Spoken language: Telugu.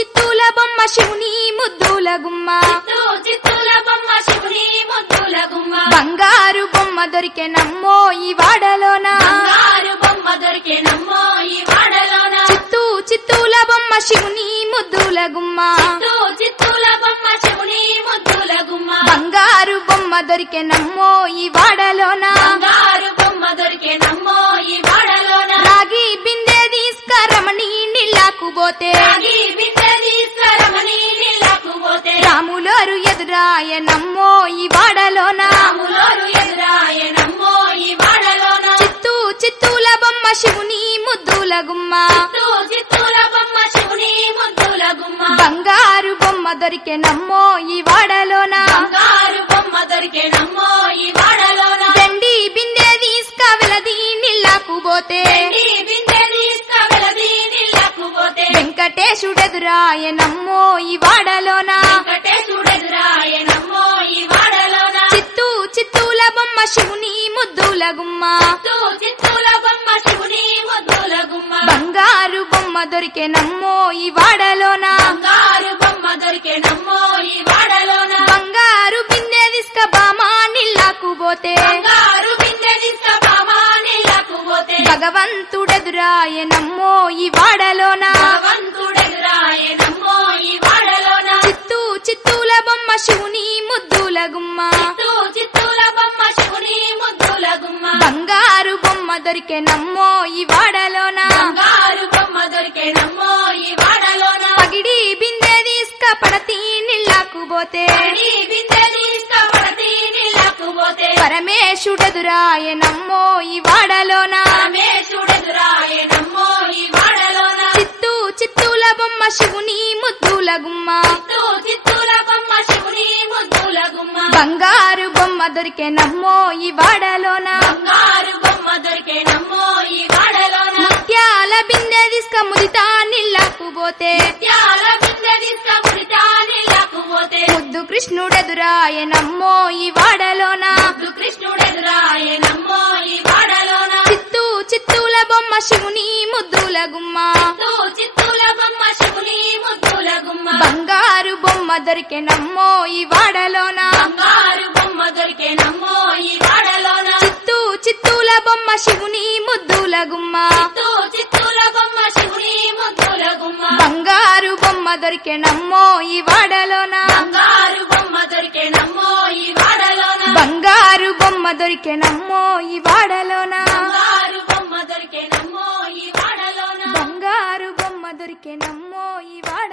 చిత్తూల బొమ్మ శివుని ముద్దుల గుమ్మ. చిత్తూ చిత్తూల బొమ్మ శివుని ముద్దుల గుమ్మ. బంగారు బొమ్మ దొరికెనమ్మో ఈ వాడలోన. బంగారు బొమ్మ దొరికే నమ్మో ఈ వాడలోన. చిత్తూ చిత్తూల బొమ్మ శివుని ముద్దుల గుమ్మ. చిత్తూ చిత్తూల బొమ్మ శివుని ముద్దుల గుమ్మ. బంగారు బొమ్మ దొరికెనమ్మో ఈ వాడలోన. బంగారు బొమ్మ దొరికే నమ్మో ఈ వాడలోన. రాగి బిందె తీసుకరమణి నీళ్ళకు పోతే. రాములోరు ఎదురాయ నమ్మో ఈ వాడలోన. నమ్మో చిత్తూ చిత్తూల బొమ్మ శివుని ముద్దుల గుమ్మ. చిత్తూ చిత్తూల బొమ్మ శివుని ముద్దుల గుమ్మ. బంగారు బొమ్మ దొరికెనమ్మో ఈ వాడలోన. బొమ్మ దొరికే వెంకటేశుడెదురాయ నమ్మో ఈ వాడలోన? చిత్తూ చిత్తూల బొమ్మ శివుని ముద్దుల గుమ్మ. బంగారు బొమ్మ దొరికెనమ్మో ఈ వాడలోన? బంగారు బొమ్మ దొరికే నమ్మో ఈ వాడలోన? బంగారు బిందె తీసుక బామా నీళ్ళకు పోతే. బంగారు బిందె తీసుకుపామా నీళ్ళకు పోతే. భగవంతుడెదురాయ నమ్మో ఈ వాడలోన? దొరికెనమ్మో ఈ వాడలోన? బంగారు బొమ్మ దొరికే నమ్మో ఈ వాడలోన? పగిడి బిందె తీసుక పడతి నీళ్ళకు పోతే. నీళ్ళకు పరమేశుడెదురాయ నమ్మో ఈ వాడలోన? ఈ చిత్తూ చిత్తూల బొమ్మ శివుని ముద్దుల గుమ్మ. చిత్తూ చిత్తూల బొమ్మ శివుని ముద్దుల గుమ్మ. బంగారు బొమ్మ దొరికెనమ్మో ఈ వాడలోన? బంగారు దొరికే నమ్మో ముత్యాల బిందె తీసుక ముదితా నీళ్ళకు పోతే. ముద్దు కృష్ణుడెదురాయ నమ్మో ఈ వాడలోన. నమ్మో చిత్తూ చిత్తూల బొమ్మ శివుని ముద్దుల గుమ్మ. బొమ్మ బంగారు బొమ్మ దొరికెనమ్మో ఈ వాడలోన. శివుని ముద్దుల గుమ్మ. చిత్తూ చిత్తూల బొమ్మ శివుని ముద్దుల గుమ్మ. బంగారు బొమ్మ దొరికెనమ్మో ఈ వాడలోన. బంగారు బొమ్మ దొరికే నమ్మో ఈ వాడలోన. బంగారు బొమ్మ దొరికెనమ్మో ఈ వాడలోన. బంగారు బొమ్మ దొరికే నమ్మో ఈ వాడలోన. బంగారు బొమ్మ దొరికెనమ్మో ఈ వాడ